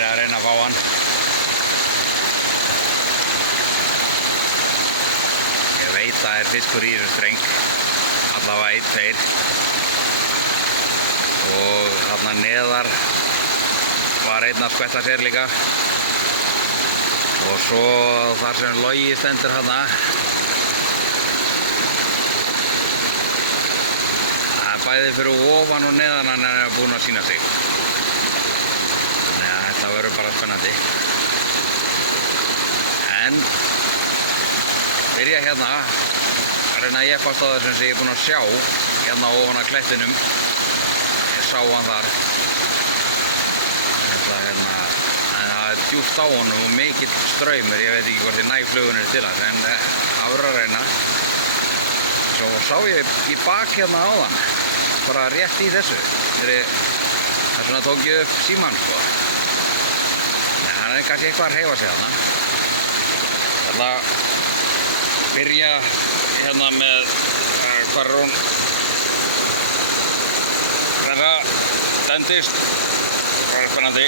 verið að reyna að fá hann. Ég veit að það er fiskur í þessu streng, allavega 1, 2. Og þarna neðar var einn að skvetta sér líka. Og svo þar sem Logi stendur þarna, það er bæði fyrir ofan og neðan hann er búinn að sýna sig. Þannig að þetta verður bara spennandi. En byrja hérna að reyna að jeppast á þessum sem ég er búinn að sjá hérna ofan að klettinum. Ég sá hann þar. Hérna, það er djúpt á honum og mikill straumur. Ég veit ekki hvort ég næ flugunni til hans, en það verður að reyna. Svo sá ég í bak hérna áðan, bara rétt í þessu. Það svona tók ég upp símann, sko. Nei, hann er kannski eitthvað að hreyfa sig þarna. Ég ætla að byrja hérna með, hvað er hún? Þetta dentist. Það er spennandi.